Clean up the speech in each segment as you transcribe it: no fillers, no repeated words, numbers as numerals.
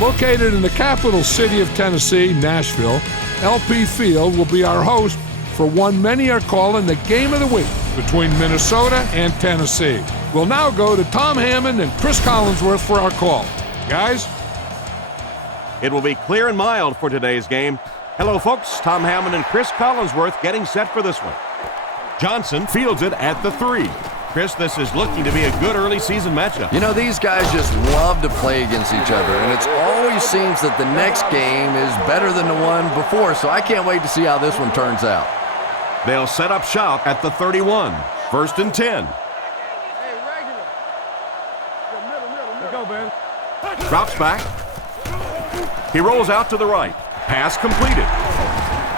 Located in the capital city of Tennessee, Nashville, LP Field will be our host for one many are calling the game of the week between Minnesota and Tennessee. We'll now go to Tom Hammond and Chris Collinsworth for our call. Guys? It will be clear and mild for today's game. Hello, folks. Tom Hammond and Chris Collinsworth getting set for this one. Johnson fields it at the 3. Chris, this is looking to be a good early season matchup. You know, these guys just love to play against each other, and it always seems that the next game is better than the one before, so I can't wait to see how this one turns out. They'll set up shop at the 31. 1st and 10. Drops back. He rolls out to the right. Pass completed.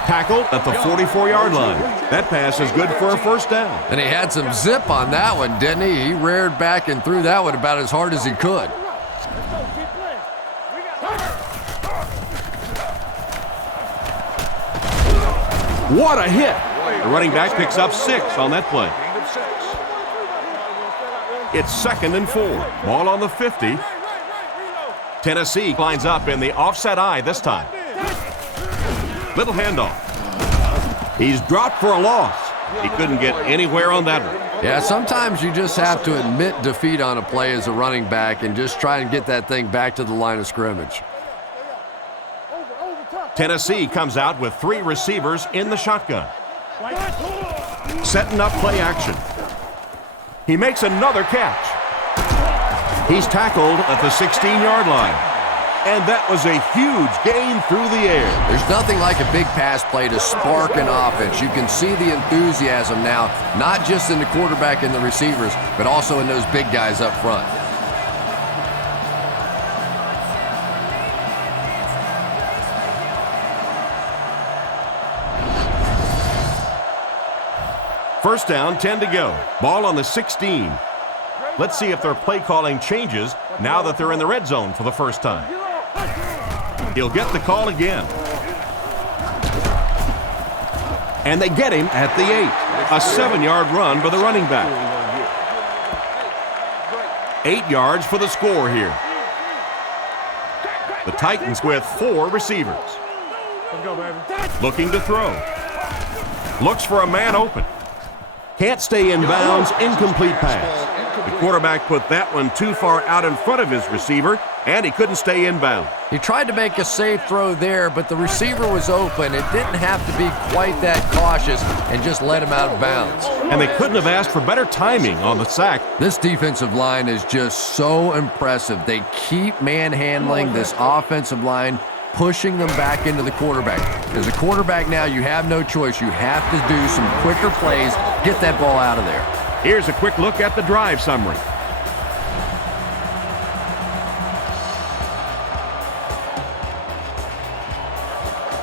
Tackled at the 44-yard line. That pass is good for a first down. And he had some zip on that one, didn't he? He reared back and threw that one about as hard as he could. What a hit! The running back picks up 6 on that play. It's 2nd and 4. Ball on the 50. Tennessee lines up in the offset eye this time. Little handoff. He's dropped for a loss. He couldn't get anywhere on that one. Yeah, sometimes you just have to admit defeat on a play as a running back and just try and get that thing back to the line of scrimmage. Tennessee comes out with 3 receivers in the shotgun. Setting up play action. He makes another catch. He's tackled at the 16-yard line. And that was a huge gain through the air. There's nothing like a big pass play to spark an offense. You can see the enthusiasm now, not just in the quarterback and the receivers, but also in those big guys up front. First down, 10 to go. Ball on the 16. Let's see if their play calling changes now that they're in the red zone for the first time. He'll get the call again. And they get him at the 8. A 7-yard run by the running back. 8 yards for the score here. The Titans with 4 receivers. Looking to throw. Looks for a man open. Can't stay in bounds, incomplete pass. The quarterback put that one too far out in front of his receiver, and he couldn't stay in bounds. He tried to make a safe throw there, but the receiver was open. It didn't have to be quite that cautious and just let him out of bounds. And they couldn't have asked for better timing on the sack. This defensive line is just so impressive. They keep manhandling this offensive line, pushing them back into the quarterback. As a quarterback now, you have no choice. You have to do some quicker plays, get that ball out of there. Here's a quick look at the drive summary.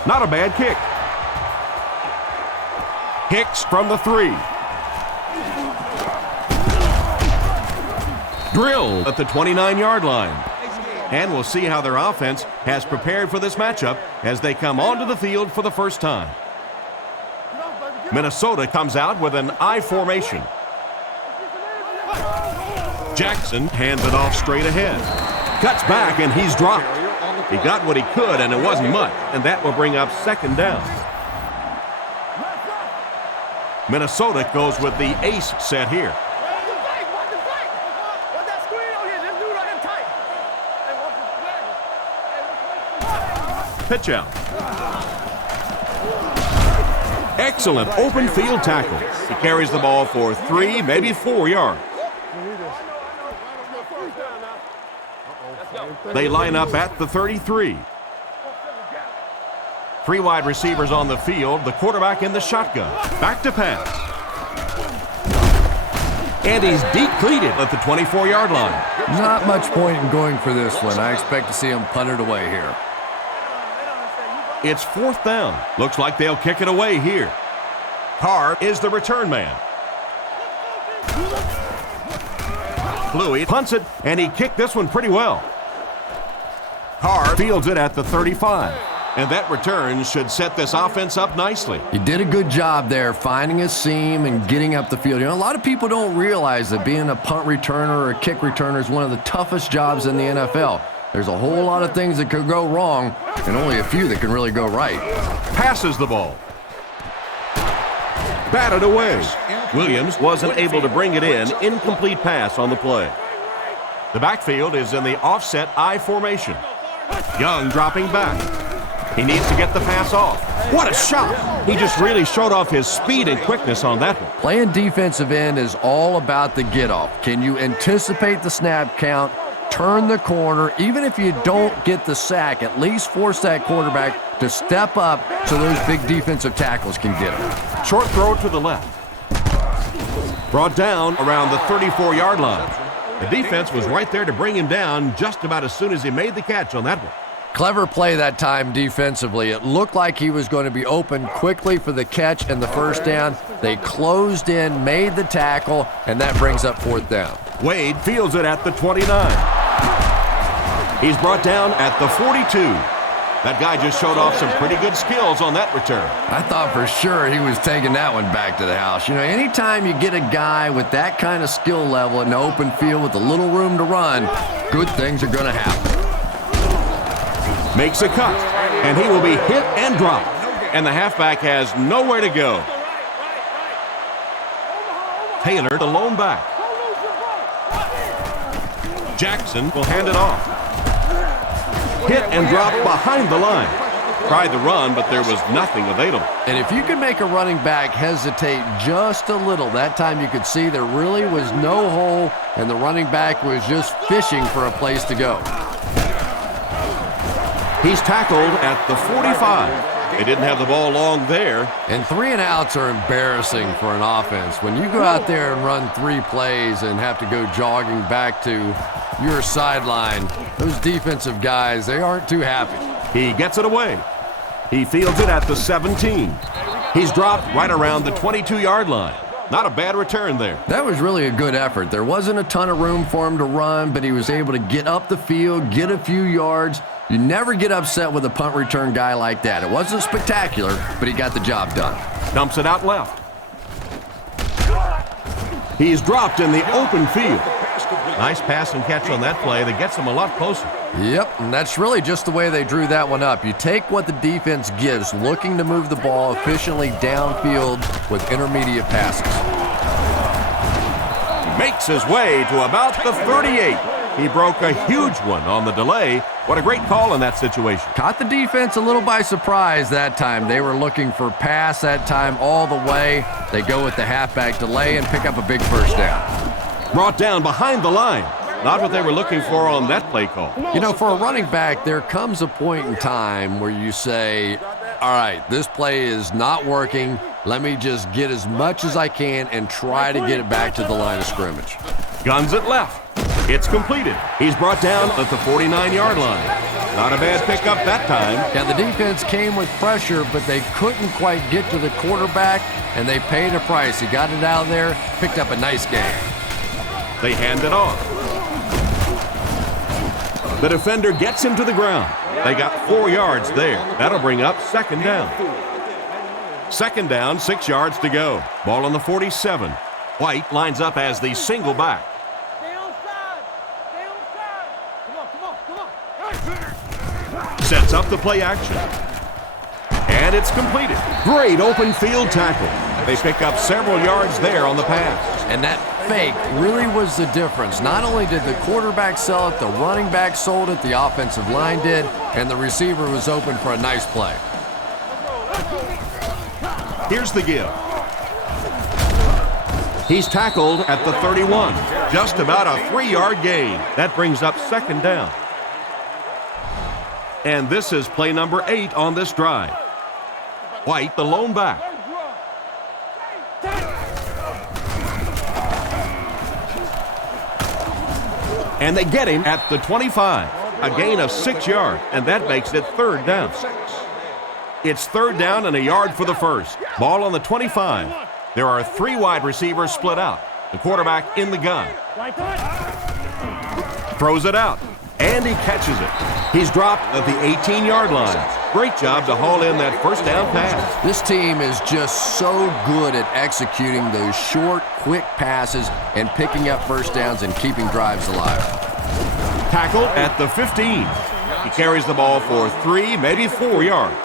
Not a bad kick. Kicks from the 3. Drilled at the 29-yard line. And we'll see how their offense has prepared for this matchup as they come onto the field for the first time. Minnesota comes out with an I formation. Jackson hands it off straight ahead. Cuts back and he's dropped. He got what he could and it wasn't much, and that will bring up 2nd down. Minnesota goes with the ace set here. Pitch out. Excellent open field tackle. He carries the ball for 3, maybe 4 yards. They line up at the 33. 3 wide receivers on the field, the quarterback in the shotgun. Back to pass. And he's depleted at the 24-yard line. Not much point in going for this one. I expect to see him punt it away here. It's 4th down. Looks like they'll kick it away here. Carr is the return man. Bluey punts it, and he kicked this one pretty well. Carr fields it at the 35. And that return should set this offense up nicely. He did a good job there, finding a seam and getting up the field. You know, a lot of people don't realize that being a punt returner or a kick returner is one of the toughest jobs in the NFL. There's a whole lot of things that could go wrong and only a few that can really go right. Passes the ball. Batted away. Williams wasn't able to bring it in. Incomplete pass on the play. The backfield is in the offset I formation. Young dropping back. He needs to get the pass off. What a shot! He just really showed off his speed and quickness on that one. Playing defensive end is all about the get-off. Can you anticipate the snap count, turn the corner, even if you don't get the sack, at least force that quarterback to step up so those big defensive tackles can get him. Short throw to the left. Brought down around the 34-yard line. The defense was right there to bring him down just about as soon as he made the catch on that one. Clever play that time defensively. It looked like he was going to be open quickly for the catch and the first down. They closed in, made the tackle, and that brings up fourth down. Wade fields it at the 29. He's brought down at the 42. That guy just showed off some pretty good skills on that return. I thought for sure he was taking that one back to the house. You know, anytime you get a guy with that kind of skill level in the open field with a little room to run, good things are going to happen. Makes a cut, and he will be hit and dropped. And the halfback has nowhere to go. Taylor, the lone back. Jackson will hand it off. Hit and drop behind the line. Tried the run, but there was nothing available. And if you can make a running back hesitate just a little, that time you could see there really was no hole, and the running back was just fishing for a place to go. He's tackled at the 45. They didn't have the ball long there. And 3 and outs are embarrassing for an offense. When you go out there and run 3 plays and have to go jogging back to your sideline, those defensive guys, they aren't too happy. He gets it away. He fields it at the 17. He's dropped right around the 22-yard line. Not a bad return there. That was really a good effort. There wasn't a ton of room for him to run, but he was able to get up the field, get a few yards. You never get upset with a punt return guy like that. It wasn't spectacular, but he got the job done. Dumps it out left. He's dropped in the open field. Nice pass and catch on that play that gets him a lot closer. Yep, and that's really just the way they drew that one up. You take what the defense gives, looking to move the ball efficiently downfield with intermediate passes. Makes his way to about the 38. He broke a huge one on the delay. What a great call in that situation. Caught the defense a little by surprise that time. They were looking for pass that time all the way. They go with the halfback delay and pick up a big first down. Brought down behind the line. Not what they were looking for on that play call. You know, for a running back, there comes a point in time where you say, all right, this play is not working. Let me just get as much as I can and try to get it back to the line of scrimmage. Guns it left. It's completed. He's brought down at the 49-yard line. Not a bad pickup that time. Yeah, the defense came with pressure, but they couldn't quite get to the quarterback, and they paid a price. He got it out of there, picked up a nice game. They hand it off. The defender gets him to the ground. They got 4 yards there. That'll bring up second down. Second down, 6 yards to go. Ball on the 47. White lines up as the single back. Sets up the play action. And it's completed. Great open field tackle. They pick up several yards there on the pass. And that fake really was the difference. Not only did the quarterback sell it, the running back sold it, the offensive line did, and the receiver was open for a nice play. Here's the give. He's tackled at the 31. Just about a 3-yard gain. That brings up second down. And this is play number 8 on this drive. White, the lone back. And they get him at the 25. A gain of 6 yards, and that makes it third down. It's third down and a yard for the first. Ball on the 25. There are 3 wide receivers split out. The quarterback in the gun. Throws it out, and he catches it. He's dropped at the 18-yard line. Great job to haul in that first down pass. This team is just so good at executing those short, quick passes and picking up first downs and keeping drives alive. Tackled at the 15. He carries the ball for 3, maybe 4 yards.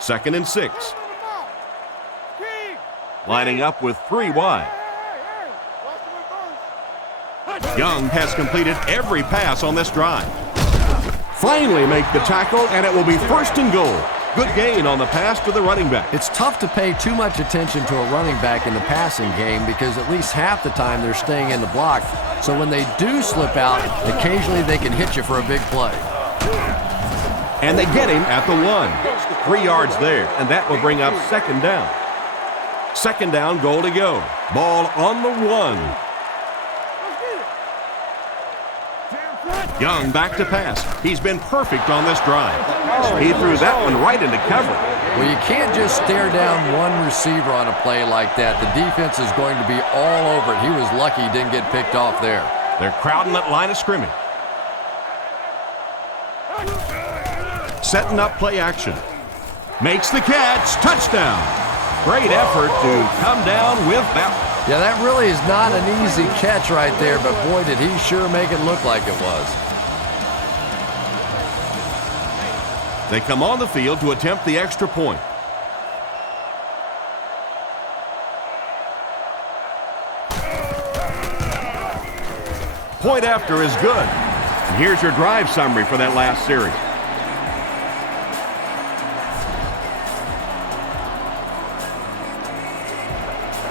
2nd and 6. Lining up with 3 wide. Young has completed every pass on this drive. Finally make the tackle, and it will be 1st and goal. Good gain on the pass to the running back. It's tough to pay too much attention to a running back in the passing game because at least half the time they're staying in the block. So when they do slip out, occasionally they can hit you for a big play. And they get him at the 1. 3 yards there, and that will bring up 2nd down. 2nd down, goal to go. Ball on the 1. Young back to pass. He's been perfect on this drive. He threw that one right into cover. Well, you can't just stare down one receiver on a play like that. The defense is going to be all over it. He was lucky he didn't get picked off there. They're crowding that line of scrimmage. Setting up play action. Makes the catch. Touchdown. Great effort to come down with that one. Yeah, that really is not an easy catch right there, but boy, did he sure make it look like it was. They come on the field to attempt the extra point. Point after is good. And here's your drive summary for that last series.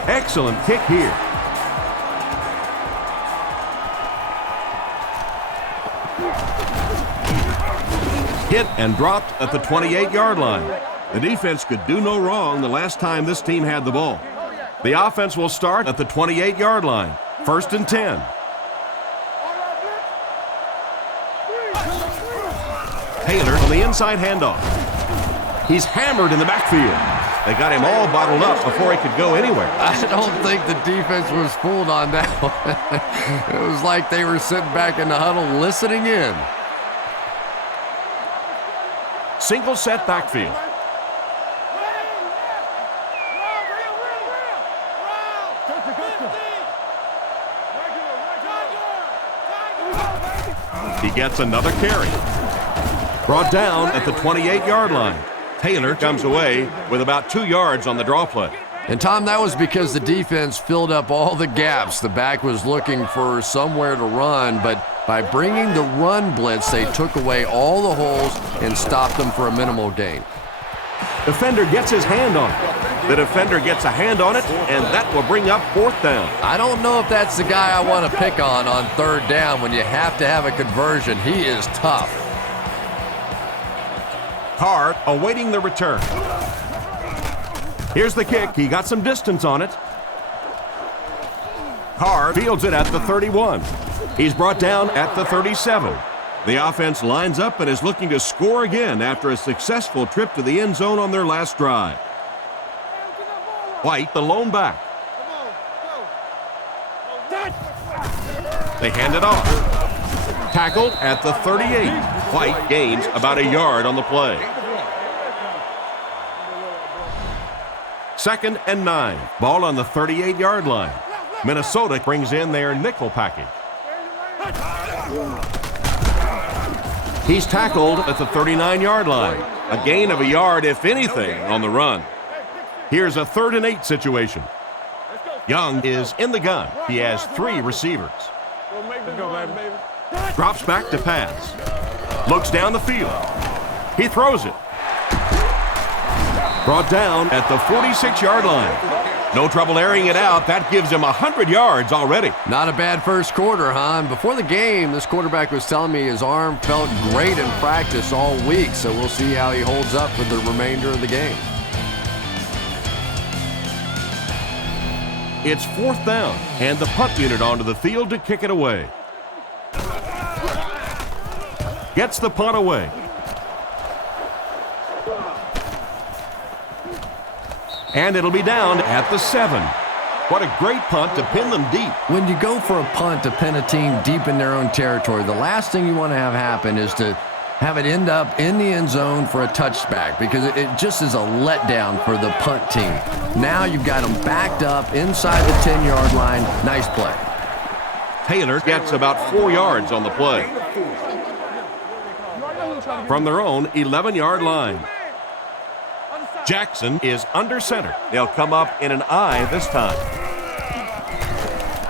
Excellent kick here. Hit and dropped at the 28-yard line. The defense could do no wrong the last time this team had the ball. The offense will start at the 28-yard line. 1st and 10. Taylor on the inside handoff. He's hammered in the backfield. They got him all bottled up before he could go anywhere. I don't think the defense was fooled on that one. It was like they were sitting back in the huddle listening in. Single set backfield. He gets another carry. Brought down at the 28-yard line. Taylor comes away with about 2 yards on the draw play. And, Tom, that was because the defense filled up all the gaps. The back was looking for somewhere to run, but by bringing the run blitz, they took away all the holes and stopped them for a minimal gain. Defender gets his hand on it. The defender gets a hand on it, and that will bring up 4th down. I don't know if that's the guy I want to pick on 3rd down when you have to have a conversion. He is tough. Carr awaiting the return. Here's the kick. He got some distance on it. Carr fields it at the 31. He's brought down at the 37. The offense lines up and is looking to score again after a successful trip to the end zone on their last drive. White, the lone back. They hand it off. Tackled at the 38. White gains about a yard on the play. 2nd and 9. Ball on the 38-yard line. Minnesota brings in their nickel package. He's tackled at the 39-yard line. A gain of a yard, if anything, on the run. Here's a 3rd and 8 situation. Young is in the gun. He has 3 receivers. Drops back to pass. Looks down the field. He throws it. Brought down at the 46-yard line. No trouble airing it out. That gives him 100 yards already. Not a bad first quarter, huh? And before the game, this quarterback was telling me his arm felt great in practice all week, so we'll see how he holds up for the remainder of the game. It's 4th down, and the punt unit onto the field to kick it away. Gets the punt away. And it'll be down at the 7. What a great punt to pin them deep. When you go for a punt to pin a team deep in their own territory, the last thing you want to have happen is to have it end up in the end zone for a touchback, because it just is a letdown for the punt team. Now you've got them backed up inside the 10-yard line. Nice play. Taylor gets about 4 yards on the play. From their own 11-yard line. Jackson is under center. They'll come up in an I this time.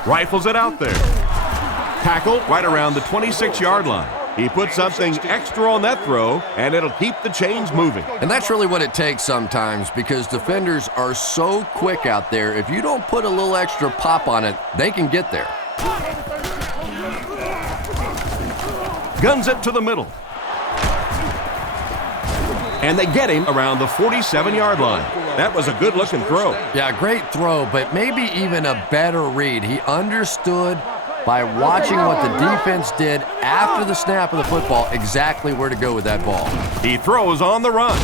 Rifles it out there. Tackle right around the 26-yard line. He put something extra on that throw, and it'll keep the chains moving. And that's really what it takes sometimes, because defenders are so quick out there. If you don't put a little extra pop on it, they can get there. Guns it to the middle. And they get him around the 47-yard line. That was a good-looking throw. Yeah, great throw, but maybe even a better read. He understood by watching what the defense did after the snap of the football exactly where to go with that ball. He throws on the run.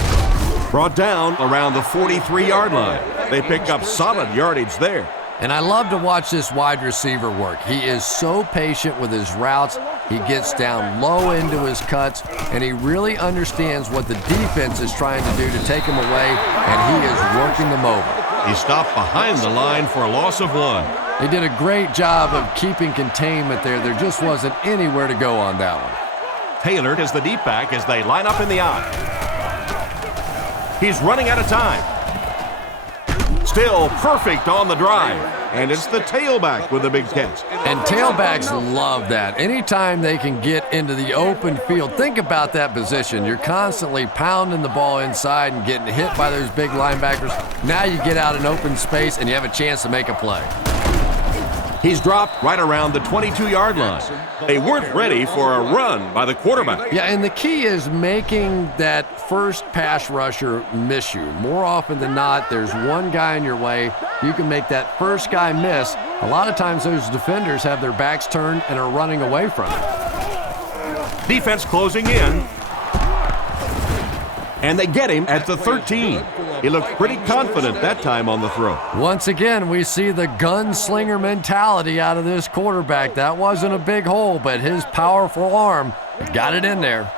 Brought down around the 43-yard line. They pick up solid yardage there. And I love to watch this wide receiver work. He is so patient with his routes. He gets down low into his cuts, and he really understands what the defense is trying to do to take him away, and he is working them over. He stopped behind the line for a loss of 1. They did a great job of keeping containment there. There just wasn't anywhere to go on that one. Taylor is the deep back as they line up in the I. He's running out of time. Still perfect on the drive. And it's the tailback with a big catch. And tailbacks love that. Anytime they can get into the open field, think about that position. You're constantly pounding the ball inside and getting hit by those big linebackers. Now you get out in open space and you have a chance to make a play. He's dropped right around the 22-yard line. They weren't ready for a run by the quarterback. Yeah, and the key is making that first pass rusher miss you. More often than not, there's one guy in your way. You can make that first guy miss. A lot of times those defenders have their backs turned and are running away from it. Defense closing in. And they get him at the 13. He looked pretty confident that time on the throw. Once again, we see the gunslinger mentality out of this quarterback. That wasn't a big hole, but his powerful arm got it in there.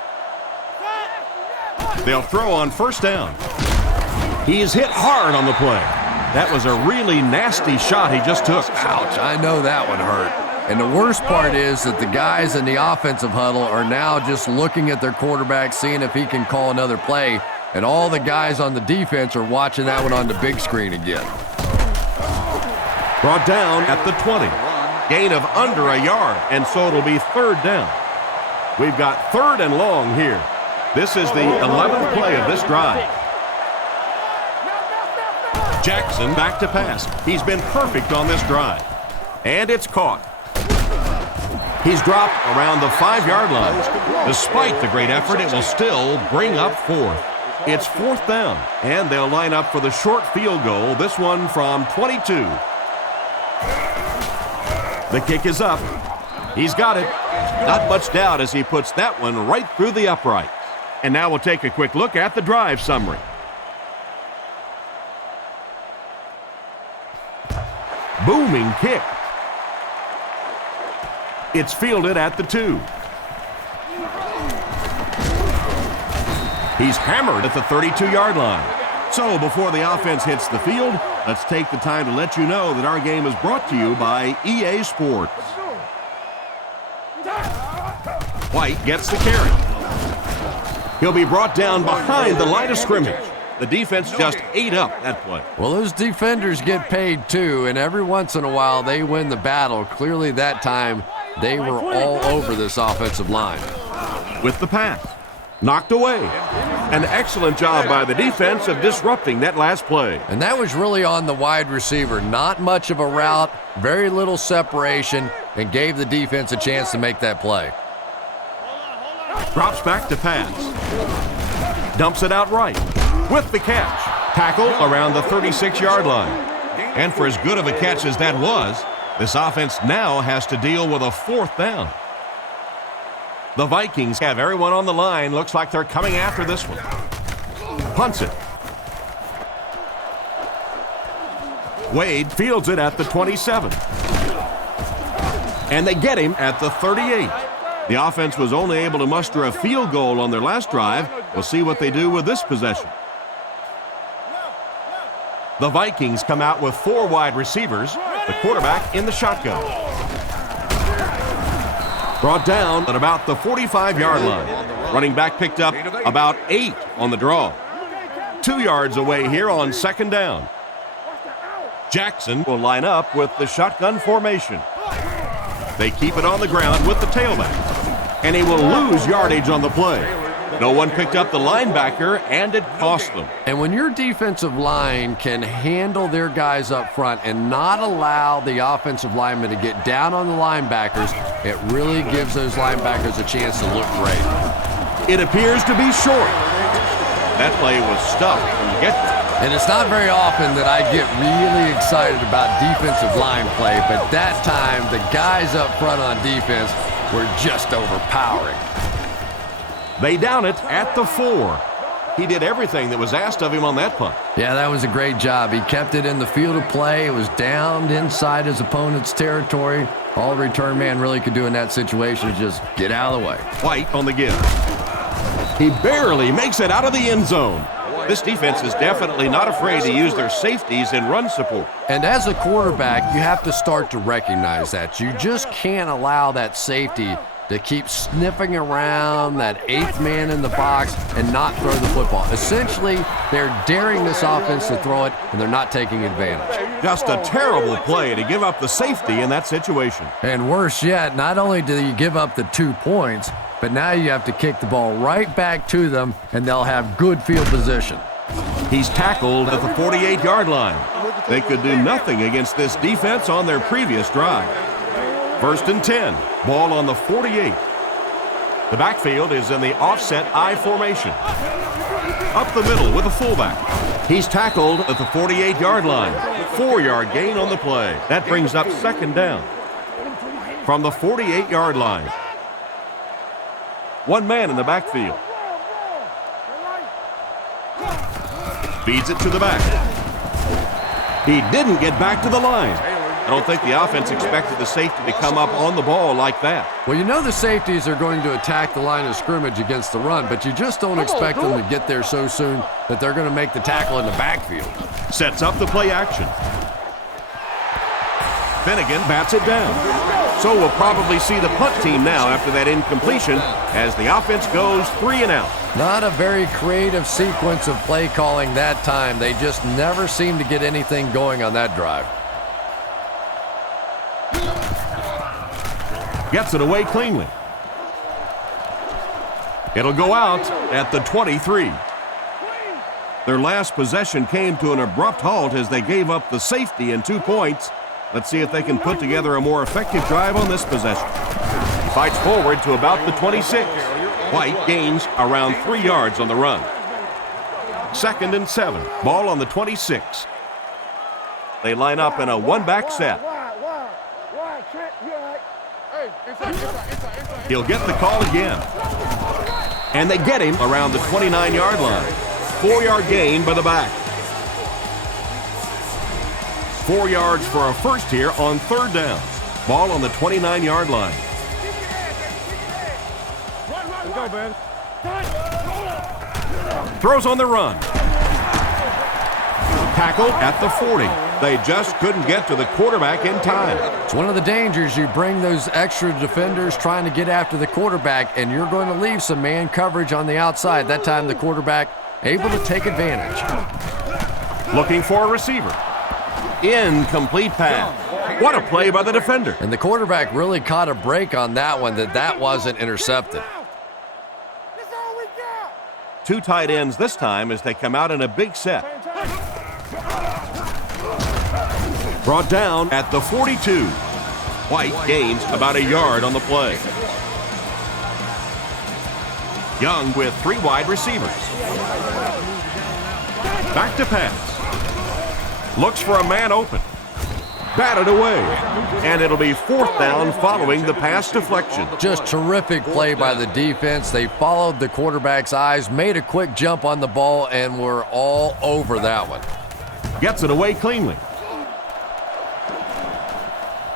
They'll throw on first down. He is hit hard on the play. That was a really nasty shot he just took. Ouch, I know that one hurt. And the worst part is that the guys in the offensive huddle are now just looking at their quarterback, seeing if he can call another play. And all the guys on the defense are watching that one on the big screen again. Brought down at the 20. Gain of under a yard, and so it'll be third down. We've got 3rd and long here. This is the 11th play of this drive. Jackson back to pass. He's been perfect on this drive. And it's caught. He's dropped around the 5-yard line. Despite the great effort, it will still bring up 4th. It's 4th down, and they'll line up for the short field goal, this one from 22. The kick is up. He's got it. Not much doubt as he puts that one right through the uprights. And now we'll take a quick look at the drive summary. Booming kick. It's fielded at the 2. He's hammered at the 32-yard line. So before the offense hits the field, let's take the time to let you know that our game is brought to you by EA Sports. White gets the carry. He'll be brought down behind the line of scrimmage. The defense just ate up that play. Well, those defenders get paid too, and every once in a while they win the battle. Clearly that time they were all over this offensive line. With the pass. Knocked away. An excellent job by the defense of disrupting that last play. And that was really on the wide receiver. Not much of a route, very little separation, and gave the defense a chance to make that play. Drops back to pass. Dumps it out right. With the catch. Tackle around the 36-yard line. And for as good of a catch as that was, this offense now has to deal with a 4th down. The Vikings have everyone on the line. Looks like they're coming after this one. Punts it. Wade fields it at the 27. And they get him at the 38. The offense was only able to muster a field goal on their last drive. We'll see what they do with this possession. The Vikings come out with 4 wide receivers, the quarterback in the shotgun. Brought down at about the 45-yard line. Running back picked up about 8 on the draw. 2 yards away here on second down. Jackson will line up with the shotgun formation. They keep it on the ground with the tailback. And he will lose yardage on the play. No one picked up the linebacker, and it cost them. And when your defensive line can handle their guys up front and not allow the offensive linemen to get down on the linebackers, it really gives those linebackers a chance to look great. It appears to be short. That play was stuffed from the get-go. And it's not very often that I get really excited about defensive line play, but that time the guys up front on defense were just overpowering. They down it at the 4. He did everything that was asked of him on that punt. Yeah, that was a great job. He kept it in the field of play. It was downed inside his opponent's territory. All the return man really could do in that situation is just get out of the way. White on the give. He barely makes it out of the end zone. This defense is definitely not afraid to use their safeties in run support. And as a quarterback, you have to start to recognize that. You just can't allow that safety to keep sniffing around that 8th man in the box and not throw the football. Essentially, they're daring this offense to throw it, and they're not taking advantage. Just a terrible play to give up the safety in that situation. And worse yet, not only do you give up the 2 points, but now you have to kick the ball right back to them, and they'll have good field position. He's tackled at the 48-yard line. They could do nothing against this defense on their previous drive. 1st and 10, ball on the 48. The backfield is in the offset I formation. Up the middle with a fullback. He's tackled at the 48-yard line. 4-yard gain on the play. That brings up second down. From the 48-yard line. 1 man in the backfield. Feeds it to the back. He didn't get back to the line. I don't think the offense expected the safety to come up on the ball like that. Well, you know the safeties are going to attack the line of scrimmage against the run, but you just don't expect them to get there so soon that they're going to make the tackle in the backfield. Sets up the play action. Finnegan bats it down. So we'll probably see the punt team now after that incompletion as the offense goes 3 and out. Not a very creative sequence of play calling that time. They just never seem to get anything going on that drive. Gets it away cleanly. It'll go out at the 23. Their last possession came to an abrupt halt as they gave up the safety and 2 points. Let's see if they can put together a more effective drive on this possession. He fights forward to about the 26. White gains around 3 yards on the run. 2nd and 7. Ball on the 26. They line up in a one-back set. He'll get the call again. And they get him around the 29-yard line. 4-yard gain by the back. 4 yards for a first here on 3rd down. Ball on the 29-yard line. Throws on the run. Tackled at the 40. They just couldn't get to the quarterback in time. It's one of the dangers. You bring those extra defenders trying to get after the quarterback, and you're going to leave some man coverage on the outside. That time the quarterback able to take advantage. Looking for a receiver. Incomplete pass. What a play by the defender. And the quarterback really caught a break on that one, that wasn't intercepted. 2 tight ends this time as they come out in a big set. Brought down at the 42. White gains about a yard on the play. Young with 3 wide receivers. Back to pass. Looks for a man open. Batted away. And it'll be 4th down following the pass deflection. Just terrific play by the defense. They followed the quarterback's eyes, made a quick jump on the ball, and were all over that one. Gets it away cleanly.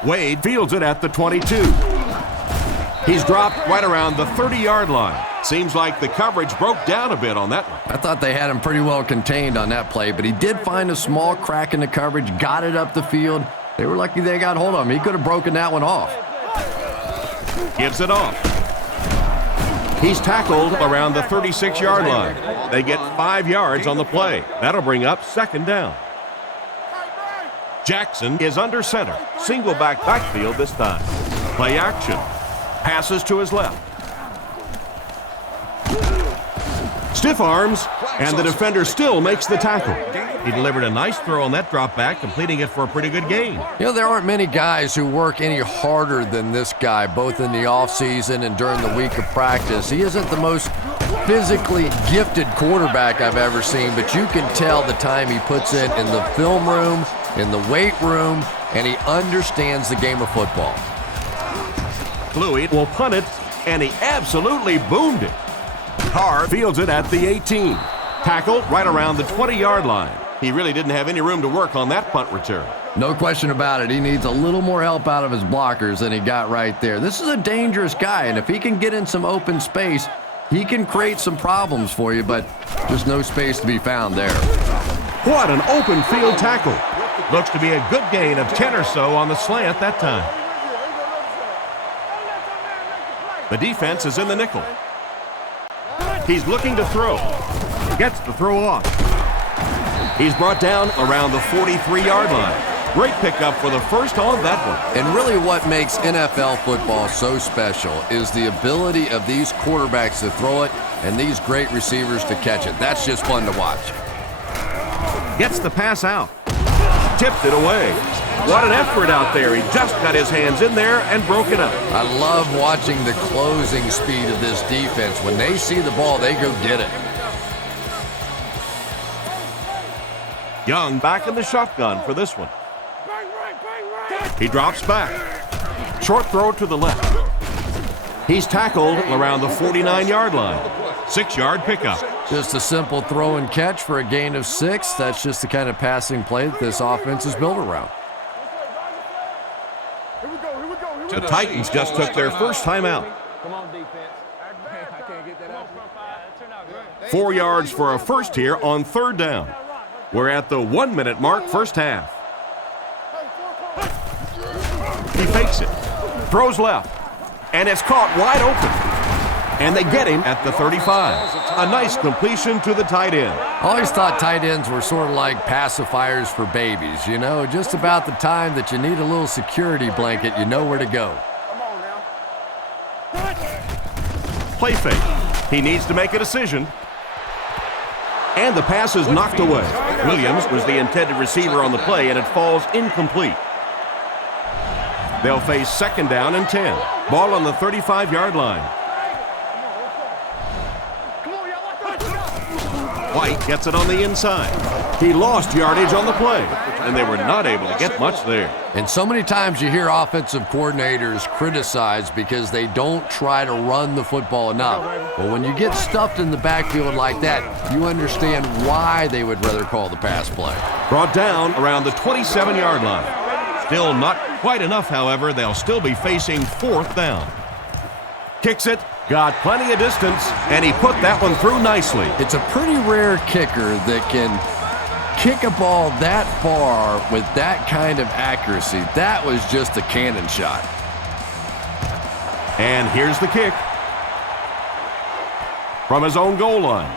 Wade fields it at the 22. He's dropped right around the 30-yard line. Seems like the coverage broke down a bit on that one. I thought they had him pretty well contained on that play, but he did find a small crack in the coverage, got it up the field. They were lucky they got hold of him. He could have broken that one off. Gives it off. He's tackled around the 36-yard line. They get 5 yards on the play. That'll bring up second down. Jackson is under center. Single backfield this time. Play action. Passes to his left. Stiff arms, and the defender still makes the tackle. He delivered a nice throw on that drop back, completing it for a pretty good gain. You know, there aren't many guys who work any harder than this guy, both in the offseason and during the week of practice. He isn't the most physically gifted quarterback I've ever seen, but you can tell the time he puts in the film room, in the weight room, and he understands the game of football. Louis will punt it, and he absolutely boomed it. Carr fields it at the 18. Tackled right around the 20-yard line. He really didn't have any room to work on that punt return. No question about it. He needs a little more help out of his blockers than he got right there. This is a dangerous guy, and if he can get in some open space, he can create some problems for you, but just no space to be found there. What an open field tackle. Looks to be a good gain of 10 or so on the slant that time. The defense is in the nickel. He's looking to throw. Gets the throw off. He's brought down around the 43-yard line. Great pickup for the first on that one. And really what makes NFL football so special is the ability of these quarterbacks to throw it and these great receivers to catch it. That's just fun to watch. Gets the pass out. Tipped it away. What an effort out there. He just got his hands in there and broke it up. I love watching the closing speed of this defense. When they see the ball, they go get it. Young back in the shotgun for this one. He drops back. Short throw to the left. He's tackled around the 49-yard line. 6-yard pickup. Just a simple throw and catch for a gain of 6. That's just the kind of passing play that this offense is built around. The Titans just took their first time out. 4 yards for a first here on third down. We're at the 1-minute mark, first half. He fakes it, throws left, and it's caught wide open. And they get him at the 35. A nice completion to the tight end. I always thought tight ends were sort of like pacifiers for babies. You know, just about the time that you need a little security blanket, you know where to go. Play fake. He needs to make a decision. And the pass is knocked away. Williams was the intended receiver on the play, and it falls incomplete. They'll face second down and 10. Ball on the 35-yard line. White gets it on the inside. He lost yardage on the play, and they were not able to get much there. And so many times you hear offensive coordinators criticized because they don't try to run the football enough. Well, when you get stuffed in the backfield like that, you understand why they would rather call the pass play. Brought down around the 27-yard line. Still not quite enough, however. They'll still be facing fourth down. Kicks it. Got plenty of distance, and he put that one through nicely. It's a pretty rare kicker that can kick a ball that far with that kind of accuracy. That was just a cannon shot. And here's the kick. From his own goal line.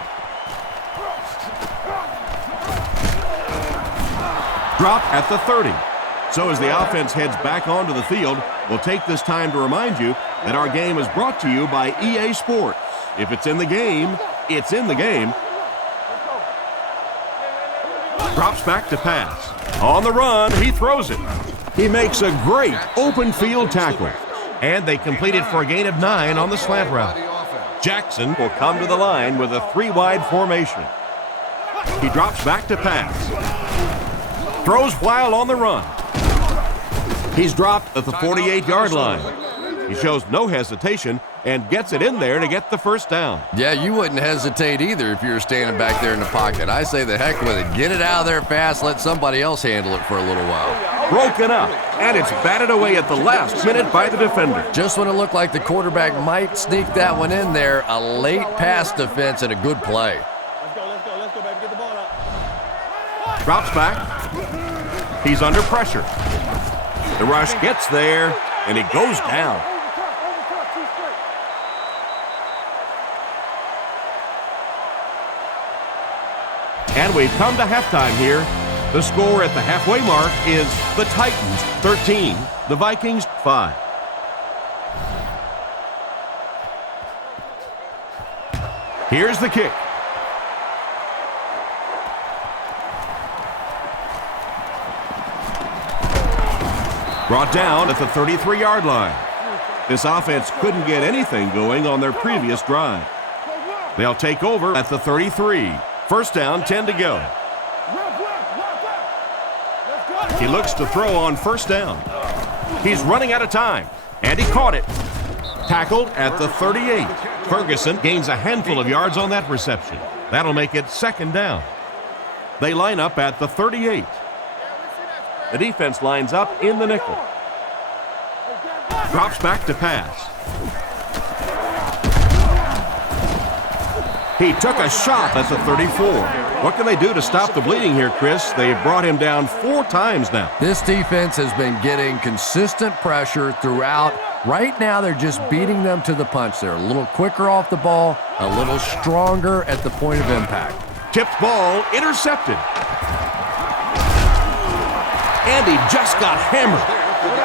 Drop at the 30. So as the offense heads back onto the field, we'll take this time to remind you that our game is brought to you by EA Sports. If it's in the game, it's in the game. Drops back to pass. On the run, he throws it. He makes a great open field tackle. And they complete it for a gain of 9 on the slant route. Jackson will come to the line with a 3-wide formation. He drops back to pass. Throws while on the run. He's dropped at the 48-yard line. He shows no hesitation and gets it in there to get the first down. Yeah, you wouldn't hesitate either if you were standing back there in the pocket. I say the heck with it. Get it out of there fast. Let somebody else handle it for a little while. Broken up, and it's batted away at the last minute by the defender. Just when it looked like the quarterback might sneak that one in there, a late pass defense and a good play. Let's go, baby. Get the ball out. Drops back. He's under pressure. The rush gets there, and he goes down. And we've come to halftime here. The score at the halfway mark is the Titans 13, the Vikings 5. Here's the kick. Brought down at the 33-yard line. This offense couldn't get anything going on their previous drive. They'll take over at the 33. First down, 10 to go. He looks to throw on first down. He's running out of time, and he caught it. Tackled at the 38. Ferguson gains a handful of yards on that reception. That'll make it second down. They line up at the 38. The defense lines up in the nickel. Drops back to pass. He took a shot at the 34. What can they do to stop the bleeding here, Chris? They've brought him down 4 times now. This defense has been getting consistent pressure throughout. Right now, they're just beating them to the punch. They're a little quicker off the ball, a little stronger at the point of impact. Tipped ball, intercepted. And he just got hammered.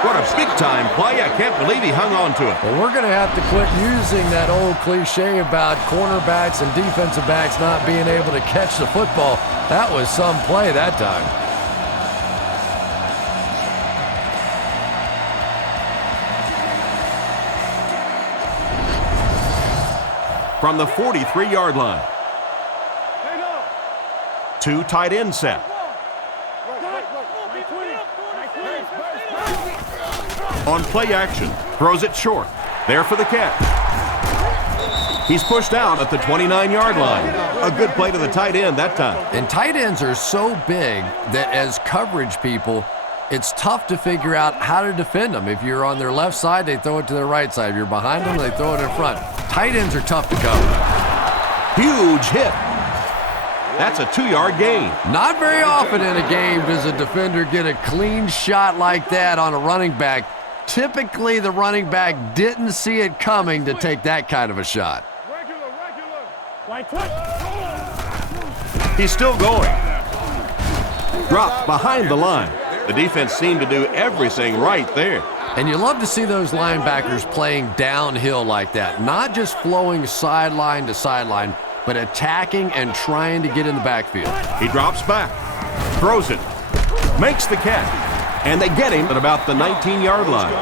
What a big-time play. I can't believe he hung on to it. Well, we're going to have to quit using that old cliche about cornerbacks and defensive backs not being able to catch the football. That was some play that time. From the 43-yard line. 2 tight end set. On play action, throws it short. There for the catch. He's pushed out at the 29-yard line. A good play to the tight end that time. And tight ends are so big that as coverage people, it's tough to figure out how to defend them. If you're on their left side, they throw it to their right side. If you're behind them, they throw it in front. Tight ends are tough to cover. Huge hit. That's a 2-yard gain. Not very often in a game does a defender get a clean shot like that on a running back. Typically, the running back didn't see it coming to take that kind of a shot. He's still going. Dropped behind the line. The defense seemed to do everything right there. And you love to see those linebackers playing downhill like that, not just flowing sideline to sideline, but attacking and trying to get in the backfield. He drops back, throws it, makes the catch, and they get him at about the 19-yard line.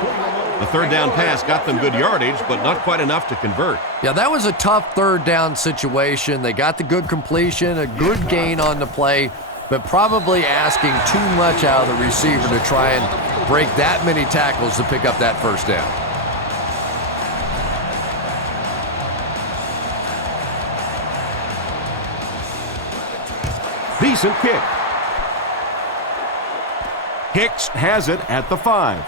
The third down pass got them good yardage, but not quite enough to convert. Yeah, that was a tough third down situation. They got the good completion, a good gain on the play, but probably asking too much out of the receiver to try and break that many tackles to pick up that first down. Decent kick. Hicks has it at the 5.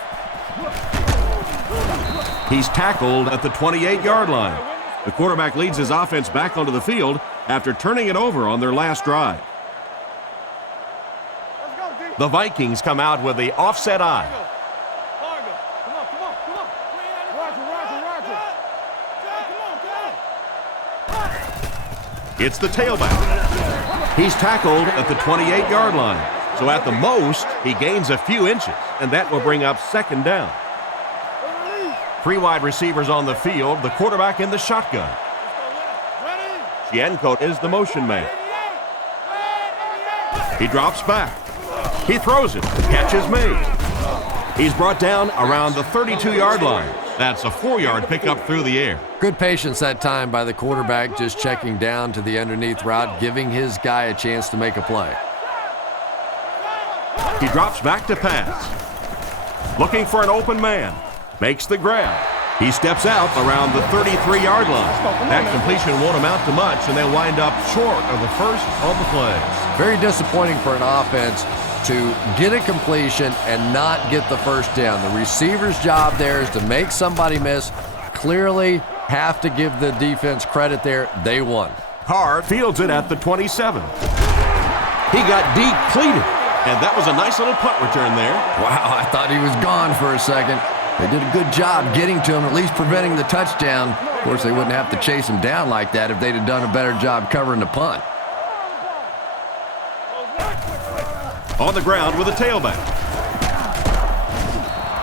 He's tackled at the 28-yard line. The quarterback leads his offense back onto the field after turning it over on their last drive. The Vikings come out with the offset eye. It's the tailback. He's tackled at the 28-yard line. So at the most, he gains a few inches, and that will bring up second down. 3 wide receivers on the field, the quarterback in the shotgun. Shienko is the motion man. He drops back. He throws it. The catch is made. He's brought down around the 32-yard line. That's a 4-yard pickup through the air. Good patience that time by the quarterback, just checking down to the underneath route, giving his guy a chance to make a play. He drops back to pass. Looking for an open man. Makes the grab. He steps out around the 33-yard line. That completion won't amount to much, and they'll wind up short of the first on the play. Very disappointing for an offense to get a completion and not get the first down. The receiver's job there is to make somebody miss. Clearly have to give the defense credit there. They won. Carr fields it at the 27. He got depleted, and that was a nice little punt return there. Wow, I thought he was gone for a second. They did a good job getting to him, at least preventing the touchdown. Of course, they wouldn't have to chase him down like that if they'd have done a better job covering the punt. On the ground with a tailback.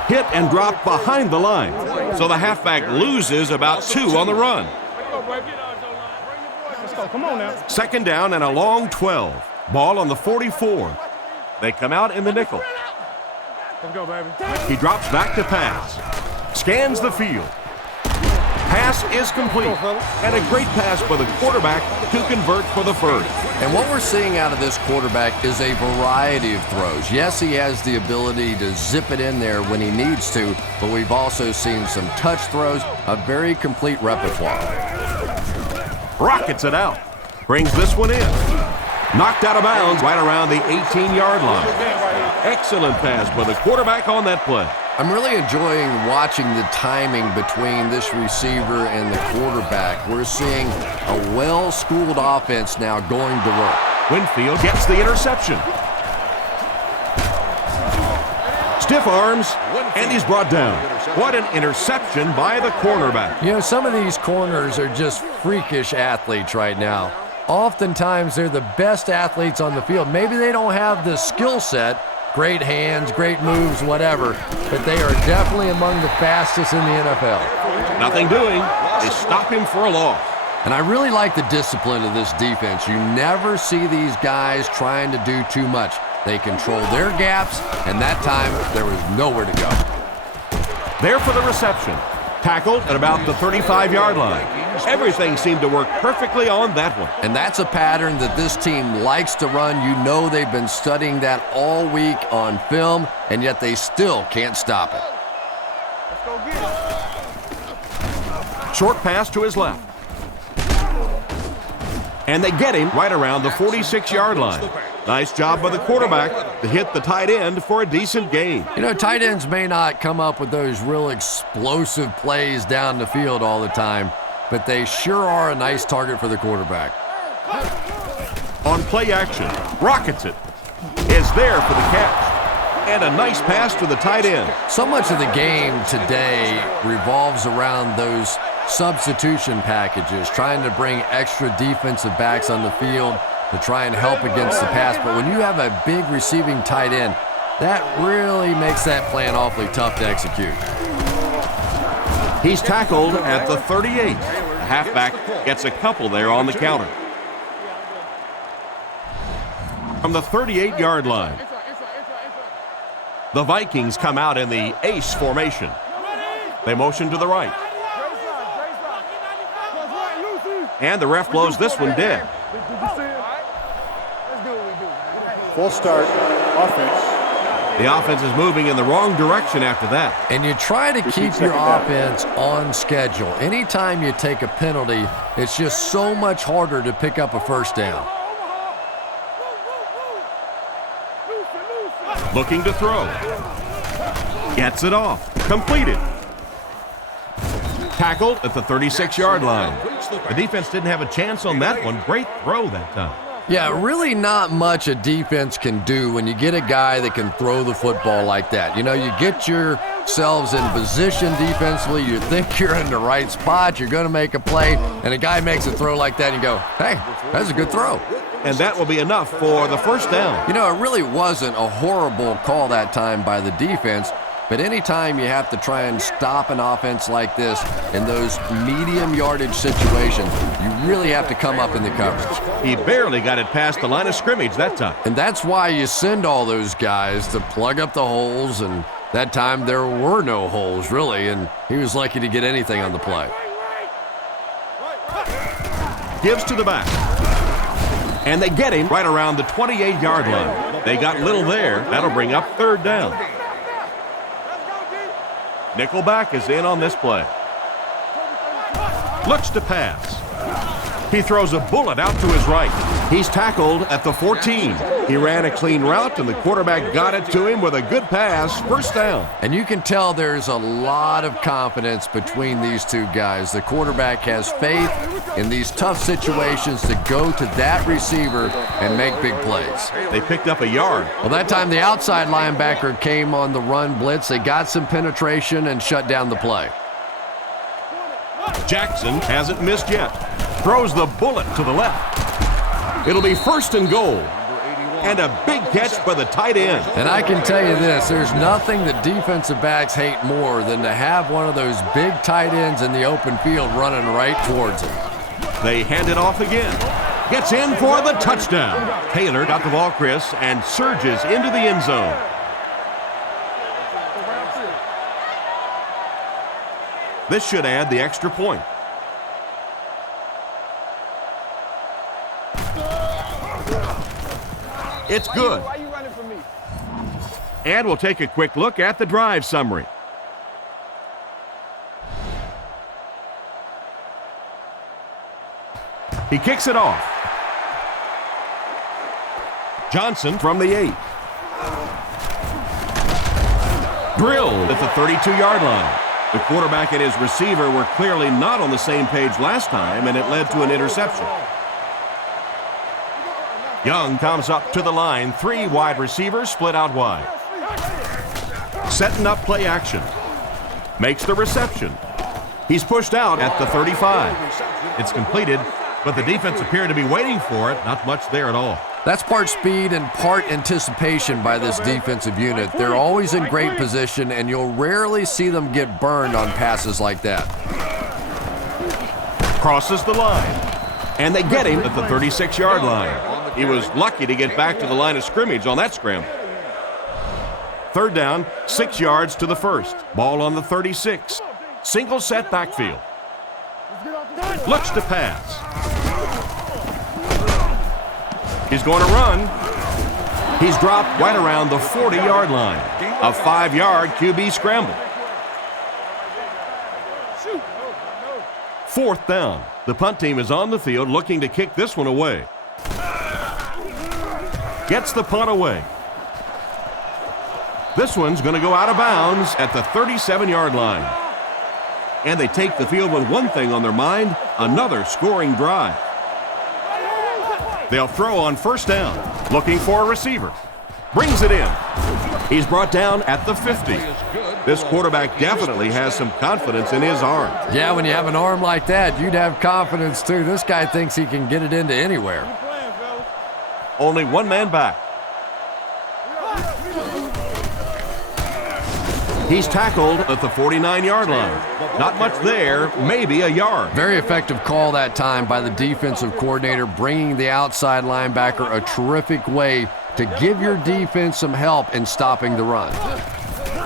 Hit and drop behind the line. So the halfback loses about 2 on the run. Let's go. Come on now. Second down and a long 12. Ball on the 44. They come out in the nickel. Let's go, baby. He drops back to pass. Scans the field. Pass is complete. And a great pass by the quarterback to convert for the first. And what we're seeing out of this quarterback is a variety of throws. Yes, he has the ability to zip it in there when he needs to, but we've also seen some touch throws, a very complete repertoire. Rockets it out. Brings this one in. Knocked out of bounds right around the 18-yard line. Excellent pass by the quarterback on that play. I'm really enjoying watching the timing between this receiver and the quarterback. We're seeing a well-schooled offense now going to work. Winfield gets the interception. Stiff arms, and he's brought down. What an interception by the cornerback. You know, some of these corners are just freakish athletes right now. Oftentimes, they're the best athletes on the field. Maybe they don't have the skill set, great hands, great moves, whatever, but they are definitely among the fastest in the NFL. Nothing doing. They stop him for a loss. And I really like the discipline of this defense. You never see these guys trying to do too much. They control their gaps, and that time there was nowhere to go. There for the reception. Tackled at about the 35-yard line. Everything seemed to work perfectly on that one. And that's a pattern that this team likes to run. You know they've been studying that all week on film, and yet they still can't stop it. Let's go get it. Short pass to his left. And they get him right around the 46-yard line. Nice job by the quarterback to hit the tight end for a decent gain. You know, tight ends may not come up with those real explosive plays down the field all the time, but they sure are a nice target for the quarterback. On play action, rockets it. Is there for the catch. And a nice pass to the tight end. So much of the game today revolves around those substitution packages, trying to bring extra defensive backs on the field to try and help against the pass. But when you have a big receiving tight end, that really makes that plan awfully tough to execute. He's tackled at the 38. The halfback gets a couple there on the counter. From the 38-yard line, the Vikings come out in the ace formation. They motion to the right. And the ref blows this one dead. Full start offense. The offense is moving in the wrong direction after that. And you try to keep your offense on schedule. Anytime you take a penalty, it's just so much harder to pick up a first down. Looking to throw. Gets it off. Completed. Tackled at the 36-yard line. The defense didn't have a chance on that one. Great throw that time. Yeah, really not much a defense can do when you get a guy that can throw the football like that. You know, you get yourselves in position defensively, you think you're in the right spot, you're going to make a play, and a guy makes a throw like that, and you go, hey, that's a good throw. And that will be enough for the first down. You know, it really wasn't a horrible call that time by the defense, but anytime you have to try and stop an offense like this in those medium yardage situations, you really have to come up in the coverage. He barely got it past the line of scrimmage that time. And that's why you send all those guys to plug up the holes, and that time there were no holes, really, and he was lucky to get anything on the play. Gives to the back. And they get him right around the 28-yard line. They got little there. That'll bring up third down. Nickelback is in on this play. Looks to pass. He throws a bullet out to his right. He's tackled at the 14. He ran a clean route, and the quarterback got it to him with a good pass. First down. And you can tell there's a lot of confidence between these two guys. The quarterback has faith in these tough situations to go to that receiver and make big plays. They picked up a yard. Well, that time the outside linebacker came on the run blitz. They got some penetration and shut down the play. Jackson hasn't missed yet. Throws the bullet to the left. It'll be first and goal. And a big catch by the tight end. And I can tell you this, there's nothing that defensive backs hate more than to have one of those big tight ends in the open field running right towards him. They hand it off again. Gets in for the touchdown. Taylor got the ball, Chris, and surges into the end zone. This should add the extra point. It's good. Why you running from me? And we'll take a quick look at the drive summary. He kicks it off. Johnson from the 8. Drilled at the 32-yard line. The quarterback and his receiver were clearly not on the same page last time, and it led to an interception. Young comes up to the line. 3 wide receivers split out wide. Setting up play action. Makes the reception. He's pushed out at the 35. It's completed, but the defense appeared to be waiting for it. Not much there at all. That's part speed and part anticipation by this defensive unit. They're always in great position, and you'll rarely see them get burned on passes like that. Crosses the line, and they get him at the 36-yard line. He was lucky to get back to the line of scrimmage on that scramble. Third down, 6 yards to the first. Ball on the 36. Single set backfield. Looks to pass. He's going to run. He's dropped right around the 40-yard line. A 5-yard QB scramble. Fourth down. The punt team is on the field looking to kick this one away. Gets the punt away. This one's going to go out of bounds at the 37-yard line. And they take the field with one thing on their mind, another scoring drive. They'll throw on first down, looking for a receiver. Brings it in. He's brought down at the 50. This quarterback definitely has some confidence in his arm. Yeah, when you have an arm like that, you'd have confidence too. This guy thinks he can get it into anywhere. Only one man back. He's tackled at the 49-yard line. Not much there, maybe a yard. Very effective call that time by the defensive coordinator, bringing the outside linebacker a terrific way to give your defense some help in stopping the run.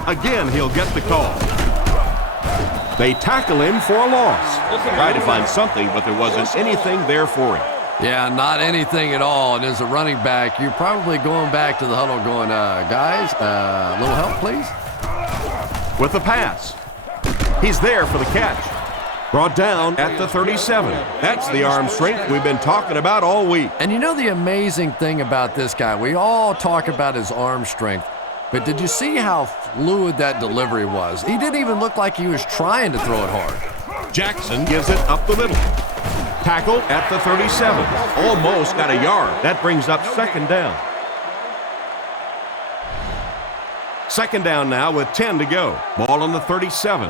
Again, he'll get the call. They tackle him for a loss. Tried to find something, but there wasn't anything there for him. Yeah, not anything at all. And as a running back, you're probably going back to the huddle going, guys, a little help, please? With the pass. He's there for the catch. Brought down at the 37. That's the arm strength we've been talking about all week. And you know the amazing thing about this guy, we all talk about his arm strength, but did you see how fluid that delivery was? He didn't even look like he was trying to throw it hard. Jackson gives it up the middle. Tackle at the 37. Almost got a yard. That brings up second down. Second down now with 10 to go. Ball on the 37.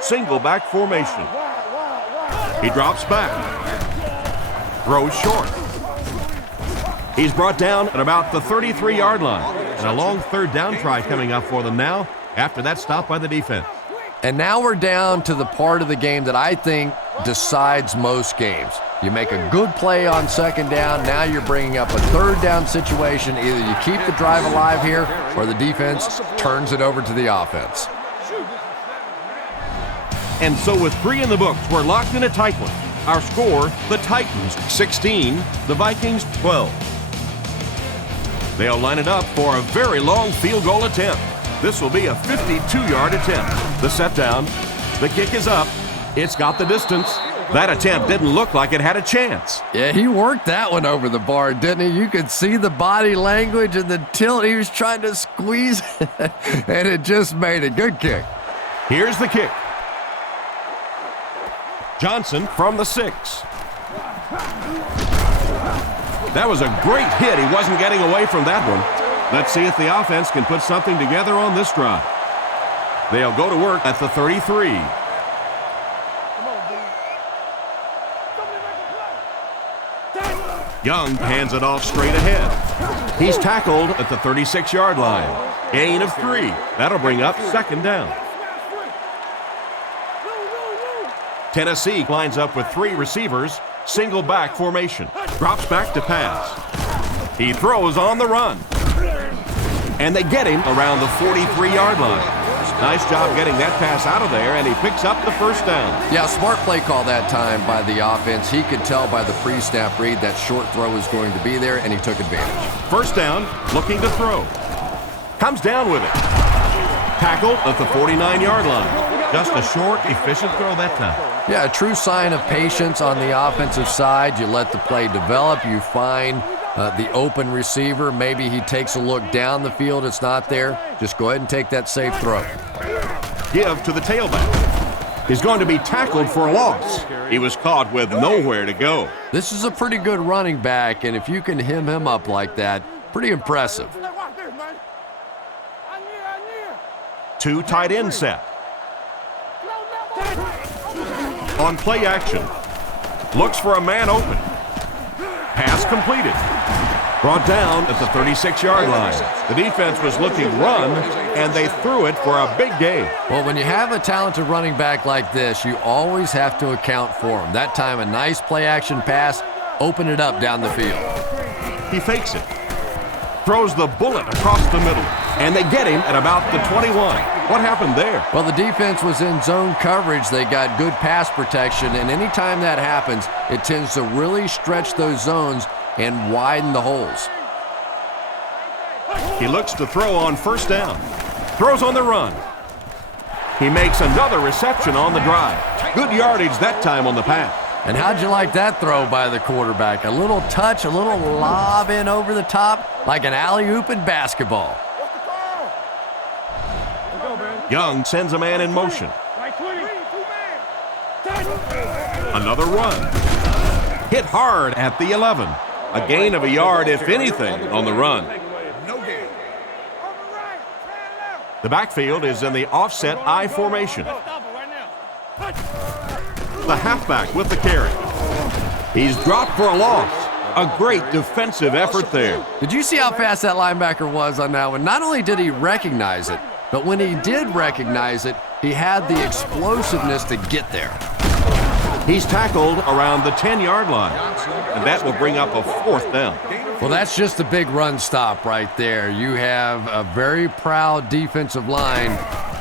Single back formation. He drops back. Throws short. He's brought down at about the 33-yard line. And a long third down try coming up for them now after that stop by the defense. And now we're down to the part of the game that I think decides most games. You make a good play on second down, now you're bringing up a third down situation. Either you keep the drive alive here or the defense turns it over to the offense. And so with 3 in the books, we're locked in a tight one. Our score, the Titans 16, the Vikings 12. They'll line it up for a very long field goal attempt. This will be a 52-yard attempt. The set down, the kick is up. It's got the distance. That attempt didn't look like it had a chance. Yeah, he worked that one over the bar, didn't he? You could see the body language and the tilt. He was trying to squeeze, and it just made a good kick. Here's the kick. Johnson from the 6. That was a great hit. He wasn't getting away from that one. Let's see if the offense can put something together on this drive. They'll go to work at the 33. Young hands it off straight ahead. He's tackled at the 36-yard line. Gain of 3. That'll bring up second down. Tennessee lines up with 3 receivers, single back formation. Drops back to pass. He throws on the run. And they get him around the 43-yard line. Nice job getting that pass out of there, and he picks up the first down. Yeah, smart play call that time by the offense. He could tell by the pre-snap read that short throw was going to be there, and he took advantage. First down, looking to throw. Comes down with it. Tackled at the 49-yard line. Just a short, efficient throw that time. Yeah, a true sign of patience on the offensive side. You let the play develop. You find the open receiver. Maybe he takes a look down the field. It's not there. Just go ahead and take that safe throw. Give to the tailback. He's going to be tackled for a loss. He was caught with nowhere to go. This is a pretty good running back, and if you can hem him up like that, pretty impressive. 2 tight end set. On play action. Looks for a man open. Pass completed. Brought down at the 36-yard line. The defense was looking run, and they threw it for a big gain. Well, when you have a talented running back like this, you always have to account for him. That time, a nice play-action pass, open it up down the field. He fakes it. Throws the bullet across the middle, and they get him at about the 21. What happened there? Well, the defense was in zone coverage. They got good pass protection, and anytime that happens, it tends to really stretch those zones and widen the holes. He looks to throw on first down. Throws on the run. He makes another reception on the drive. Good yardage that time on the pass. And how'd you like that throw by the quarterback? A little touch, a little lob in over the top, like an alley-oop in basketball. Young sends a man in motion. Another run. Hit hard at the 11. A gain of a yard, if anything, on the run. The backfield is in the offset I formation. The halfback with the carry. He's dropped for a loss. A great defensive effort there. Did you see how fast that linebacker was on that one? Not only did he recognize it, but when he did recognize it, he had the explosiveness to get there. He's tackled around the 10-yard line, and that will bring up a fourth down. Well, that's just a big run stop right there. You have a very proud defensive line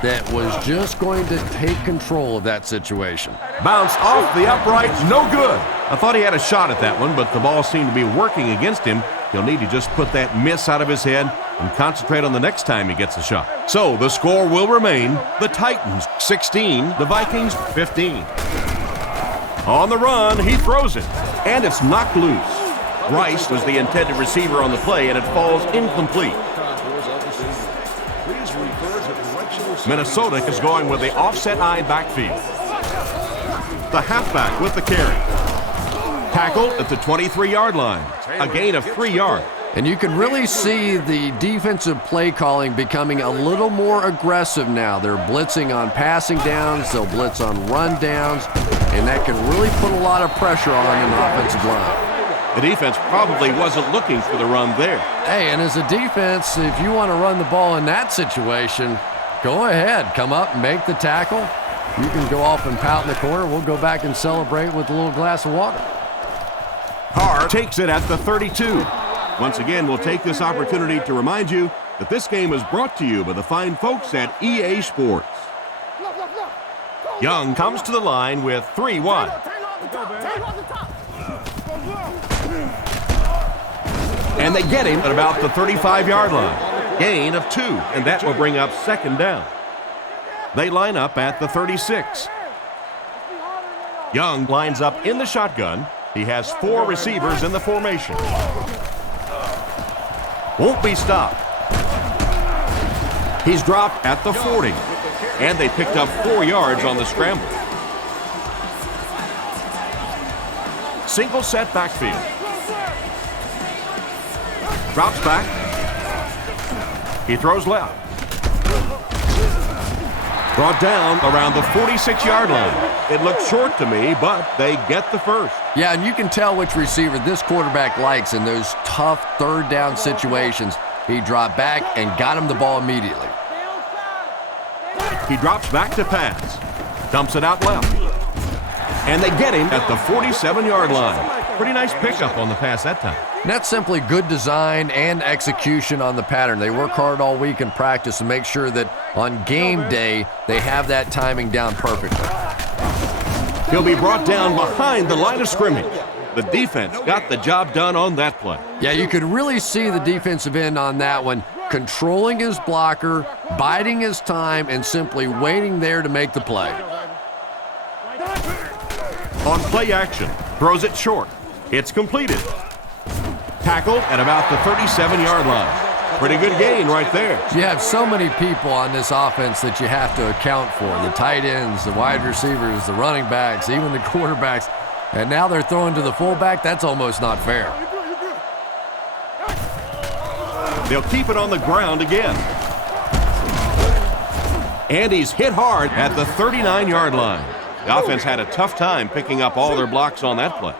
that was just going to take control of that situation. Bounce off the upright, no good. I thought he had a shot at that one, but the ball seemed to be working against him. He'll need to just put that miss out of his head and concentrate on the next time he gets a shot. So the score will remain the Titans 16, the Vikings 15. On the run, he throws it, and it's knocked loose. Rice was the intended receiver on the play, and it falls incomplete. Minnesota is going with the offset I backfield. The halfback with the carry. Tackled at the 23-yard line. A gain of 3 yards. And you can really see the defensive play calling becoming a little more aggressive now. They're blitzing on passing downs, they'll blitz on run downs, and that can really put a lot of pressure on an offensive line. The defense probably wasn't looking for the run there. Hey, and as a defense, if you want to run the ball in that situation, go ahead. Come up and make the tackle. You can go off and pout in the corner. We'll go back and celebrate with a little glass of water. Carr takes it at the 32. Once again, we'll take this opportunity to remind you that this game is brought to you by the fine folks at EA Sports. Young comes to the line with 3 wide. And they get him at about the 35-yard line. Gain of 2, and that will bring up second down. They line up at the 36. Young lines up in the shotgun. He has 4 receivers in the formation. Won't be stopped. He's dropped at the 40, and they picked up 4 yards on the scramble. Single set backfield. Drops back. He throws left. Brought down around the 46-yard line. It looks short to me, but they get the first. Yeah, and you can tell which receiver this quarterback likes in those tough third down situations. He dropped back and got him the ball immediately. He drops back to pass. Dumps it out left. And they get him at the 47-yard line. Pretty nice pickup on the pass that time. And that's simply good design and execution on the pattern. They work hard all week in practice to make sure that on game day they have that timing down perfectly. He'll be brought down behind the line of scrimmage. The defense got the job done on that play. Yeah, you could really see the defensive end on that one, controlling his blocker, biding his time, and simply waiting there to make the play. On play action, throws it short. It's completed. Tackled at about the 37-yard line. Pretty good gain right there. You have so many people on this offense that you have to account for. The tight ends, the wide receivers, the running backs, even the quarterbacks. And now they're throwing to the fullback. That's almost not fair. They'll keep it on the ground again. And he's hit hard at the 39-yard line. The offense had a tough time picking up all their blocks on that play.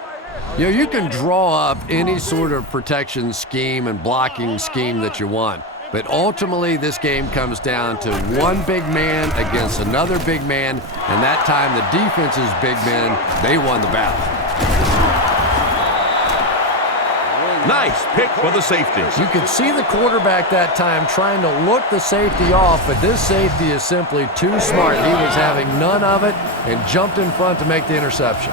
You know, you can draw up any sort of protection scheme and blocking scheme that you want. But ultimately, this game comes down to one big man against another big man. And that time, the defense's big men, they won the battle. Nice pick for the safety. You could see the quarterback that time trying to look the safety off, but this safety is simply too smart. He was having none of it and jumped in front to make the interception.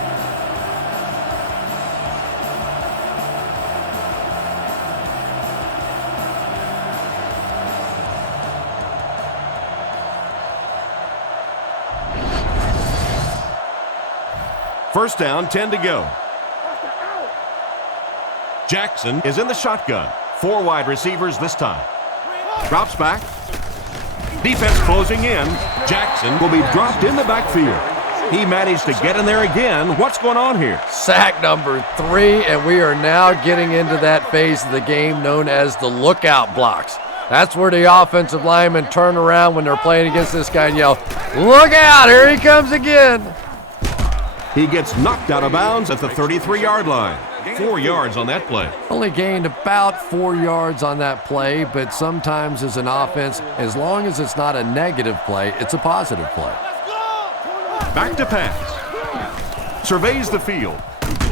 First down, 10 to go. Jackson is in the shotgun. 4 wide receivers this time. Drops back. Defense closing in. Jackson will be dropped in the backfield. He managed to get in there again. What's going on here? Sack number 3, and we are now getting into that phase of the game known as the lookout blocks. That's where the offensive linemen turn around when they're playing against this guy and yell, "Look out, here he comes again." He gets knocked out of bounds at the 33-yard line. 4 yards on that play. Only gained about 4 yards on that play, but sometimes as an offense, as long as it's not a negative play, it's a positive play. Back to pass. Surveys the field.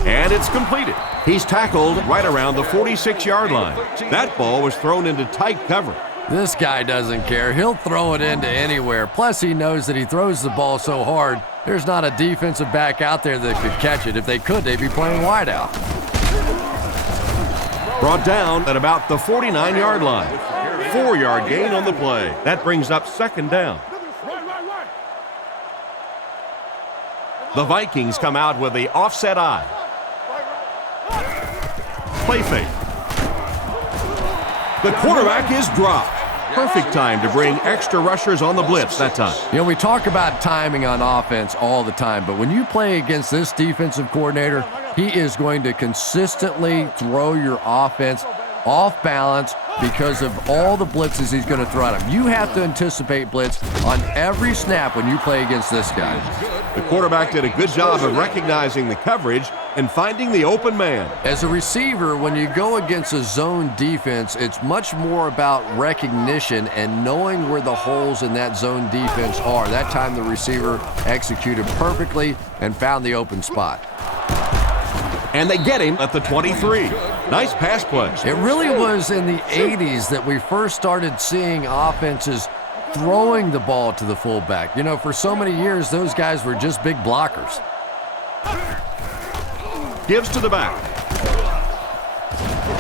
And it's completed. He's tackled right around the 46-yard line. That ball was thrown into tight cover. This guy doesn't care. He'll throw it into anywhere. Plus, he knows that he throws the ball so hard, there's not a defensive back out there that could catch it. If they could, they'd be playing wide out. Brought down at about the 49-yard line. 4-yard gain on the play. That brings up second down. The Vikings come out with the offset eye. Play fake. The quarterback is dropped. Perfect time to bring extra rushers on the blitz that time. You know, we talk about timing on offense all the time, but when you play against this defensive coordinator, he is going to consistently throw your offense off balance because of all the blitzes he's going to throw at him. You have to anticipate blitz on every snap when you play against this guy. The quarterback did a good job of recognizing the coverage and finding the open man. As a receiver, when you go against a zone defense, it's much more about recognition and knowing where the holes in that zone defense are. That time the receiver executed perfectly and found the open spot. And they get him at the 23. Nice pass play. It really was in the 80s that we first started seeing offenses throwing the ball to the fullback. You know, for so many years, those guys were just big blockers. Gives to the back.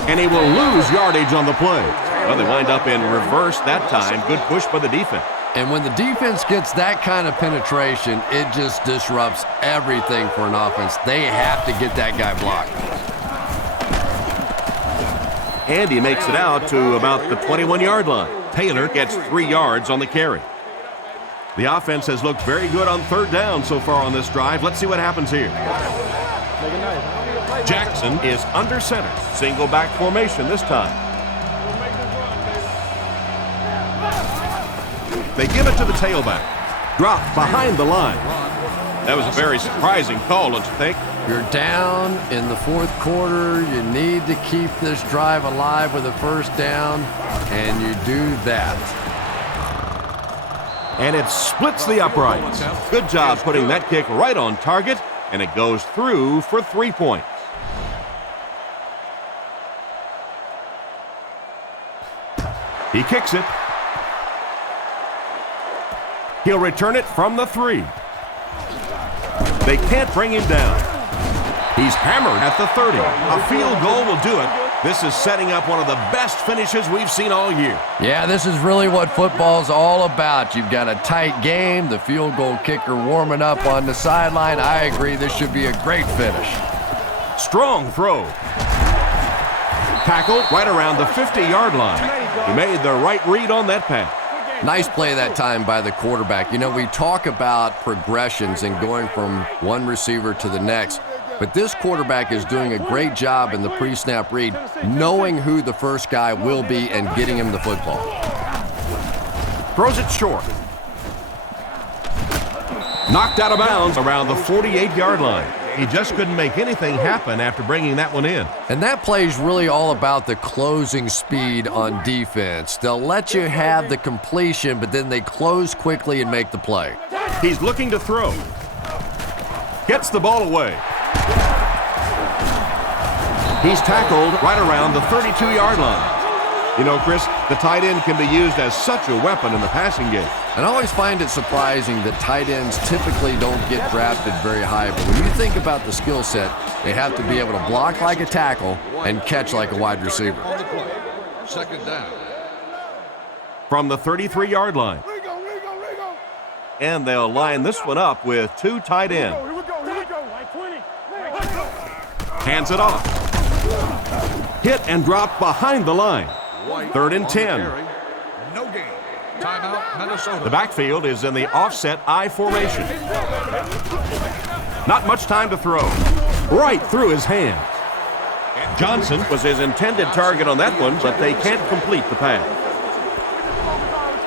And he will lose yardage on the play. Well, they wind up in reverse that time. Good push by the defense. And when the defense gets that kind of penetration, it just disrupts everything for an offense. They have to get that guy blocked. And he makes it out to about the 21-yard line. Taylor gets 3 yards on the carry. The offense has looked very good on third down so far on this drive. Let's see what happens here. Jackson is under center. Single back formation this time. They give it to the tailback. Drop behind the line. That was a very surprising call, don't you think? You're down in the fourth quarter. You need to keep this drive alive with a first down, and you do that. And it splits the uprights. Good job putting that kick right on target, and it goes through for 3 points. He kicks it. He'll return it from the 3. They can't bring him down. He's hammered at the 30. A field goal will do it. This is setting up one of the best finishes we've seen all year. Yeah, this is really what football's all about. You've got a tight game, the field goal kicker warming up on the sideline. I agree, this should be a great finish. Strong throw. Tackle right around the 50-yard line. He made the right read on that pass. Nice play that time by the quarterback. You know, we talk about progressions and going from one receiver to the next, but this quarterback is doing a great job in the pre-snap read, knowing who the first guy will be and getting him the football. Throws it short. Knocked out of bounds around the 48-yard line. He just couldn't make anything happen after bringing that one in. And that play is really all about the closing speed on defense. They'll let you have the completion, but then they close quickly and make the play. He's looking to throw. Gets the ball away. He's tackled right around the 32-yard line. You know, Chris, the tight end can be used as such a weapon in the passing game. And I always find it surprising that tight ends typically don't get drafted very high. But when you think about the skill set, they have to be able to block like a tackle and catch like a wide receiver. Second down. From the 33-yard line. And they'll line this one up with 2 tight ends. Hands it off. Hit and drop behind the line. 3rd and 10. No gain. Timeout, Minnesota. The backfield is in the offset I formation. Not much time to throw. Right through his hands. Johnson was his intended target on that one, but they can't complete the pass.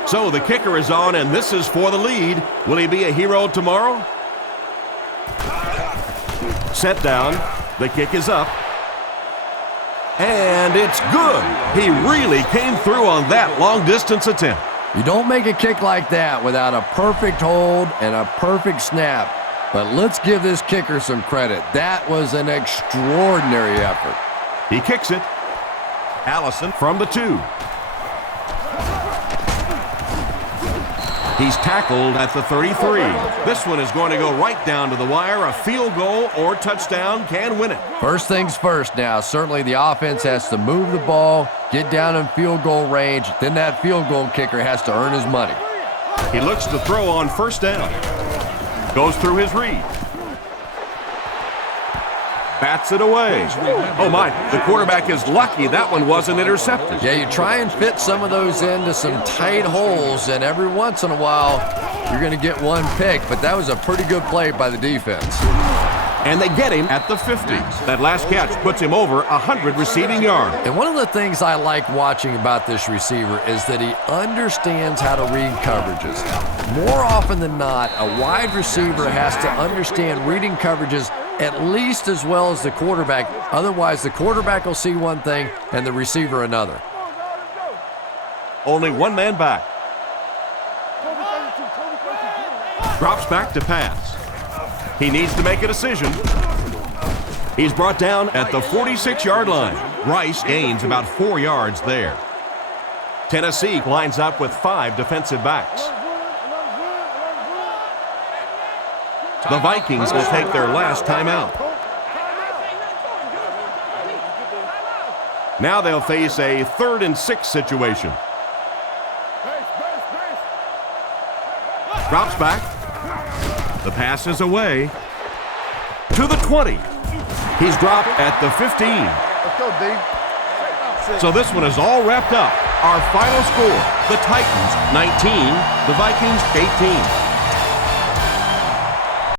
So the kicker is on, and this is for the lead. Will he be a hero tomorrow? Set down. The kick is up. And it's good. He really came through on that long-distance attempt. You don't make a kick like that without a perfect hold and a perfect snap. But let's give this kicker some credit. That was an extraordinary effort. He kicks it. Allison from the 2. He's tackled at the 33. This one is going to go right down to the wire. A field goal or touchdown can win it. First things first now. Certainly the offense has to move the ball, get down in field goal range. Then that field goal kicker has to earn his money. He looks to throw on first down. Goes through his read. Bats it away. Oh my, the quarterback is lucky that one wasn't intercepted. Yeah, you try and fit some of those into some tight holes, and every once in a while, you're going to get one pick, but that was a pretty good play by the defense. And they get him at the 50. That last catch puts him over 100 receiving yards. And one of the things I like watching about this receiver is that he understands how to read coverages. More often than not, a wide receiver has to understand reading coverages at least as well as the quarterback. Otherwise, the quarterback will see one thing and the receiver another. Only one man back. Drops back to pass. He needs to make a decision. He's brought down at the 46-yard line. Rice gains about 4 yards there. Tennessee lines up with 5 defensive backs. The Vikings will take their last timeout. Now they'll face a 3rd and 6 situation. Drops back. The pass is away. To the 20. He's dropped at the 15. Let's go, D. So this one is all wrapped up. Our final score, the Titans 19, the Vikings 18.